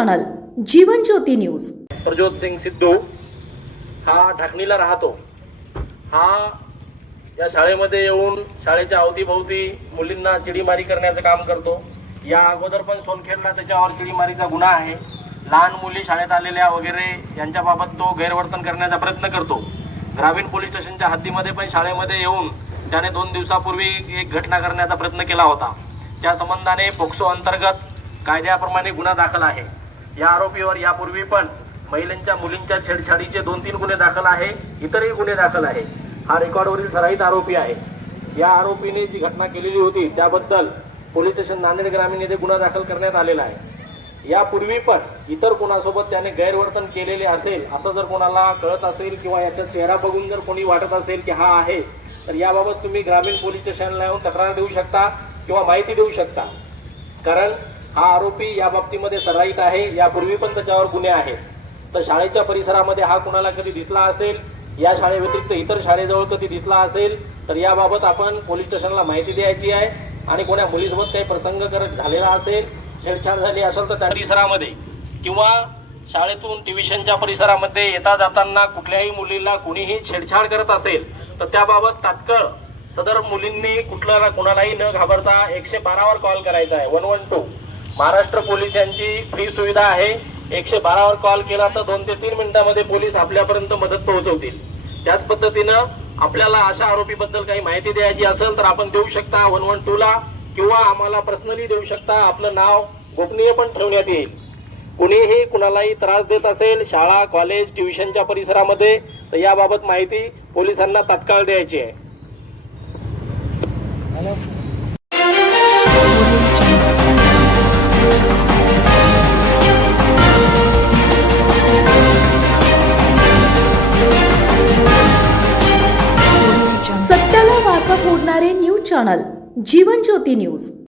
Channel Jeevan Jyoti news. Prajyot Singh Sidhu हा ढाकणीला राहतो। हा या शाळेमध्ये येऊन शाळेच्या अवतीभोवती मुलींना चिडीमारी करण्याचं काम करतो। या अगोदर पण सोनखेडला त्याच्यावर चिडीमारीचा गुन्हा आहे। लहान मुली शाळेत आलेल्या वगैरे यांच्याबाबत तो गैरवर्तन करण्याचा प्रयत्न करतो। ग्रामीण पोलीस स्टेशनच्या हद्दीमध्ये पण शाळेमध्ये येऊन त्याने 2 दिवसापूर्वी एक घटना करण्याचा प्रयत्न केला होता। त्या संबंधाने पोक्सो अंतर्गत कायद्याप्रमाणे गुन्हा दाखल आहे। या आरोपीवर यापूर्वी पण महिलांच्या मुलींच्या छेडछाडीचे 2-3 गुन्हे दाखल आहे, इतरही गुन्हे दाखल आहे। हा रेकॉर्डवरील सराईत आरोपी आहे। या आरोपीने जी घटना केलेली होती त्याबद्दल पोलीस स्टेशन नांदेड ग्रामीण येथे गुन्हा दाखल करण्यात आलेला आहे। यापूर्वी पण इतर कोणासोबत त्याने गैरवर्तन केलेले असेल असं जर कोणाला कळत असेल किंवा याचा चेहरा बघून जर कोणी वाटत असेल की हा आहे, तर याबाबत तुम्ही ग्रामीण पोलीस स्टेशनला येऊन तक्रार देऊ शकता किंवा माहिती देऊ शकता। कारण हा आरोपी या बाबतीमध्ये सराईत आहे। यापूर्वी पण त्याच्यावर गुन्हे आहेत। तर शाळेच्या परिसरामध्ये हा कुणाला कधी दिसला असेल, या शाळेव्यतिरिक्त इतर शाळेजवळ कधी दिसला असेल, तर याबाबत आपण पोलीस स्टेशनला माहिती द्यायची आहे। आणि कोणा मुलीसोबत काही प्रसंग झालेला असेल, छेडछाड झाली असेल, तर त्या परिसरामध्ये किंवा शाळेतून ट्युशनच्या परिसरामध्ये येता जाताना कुठल्याही मुलीला कुणीही छेडछाड करत असेल, तर त्याबाबत तात्काळ सदर मुलींनी कुणालाही न घाबरता 112 वर कॉल करायचा आहे। 112 महाराष्ट्र पोलीस यांची फ्री सुविधा आहे। 112 वर कॉल केला तर 2 ते 3 मिनिटांमध्ये पोलीस आपल्यापर्यंत मदत पोहोचवतील। त्याच पद्धतीनं आपल्याला अशा आरोपीबद्दल काही माहिती द्यायची असेल तर आपण देऊ शकता 112 ला, किंवा आम्हाला पर्सनली देऊ शकता। आपलं नाव गोपनीय पण ठेवण्यात येईल। कुणीही कुणालाही त्रास देत असेल शाळा, कॉलेज, ट्युशनच्या परिसरामध्ये, तर याबाबत माहिती पोलिसांना तात्काळ द्यायची आहे। सत्याला वाचा फोडणारे news channel Jeevan Jyoti news.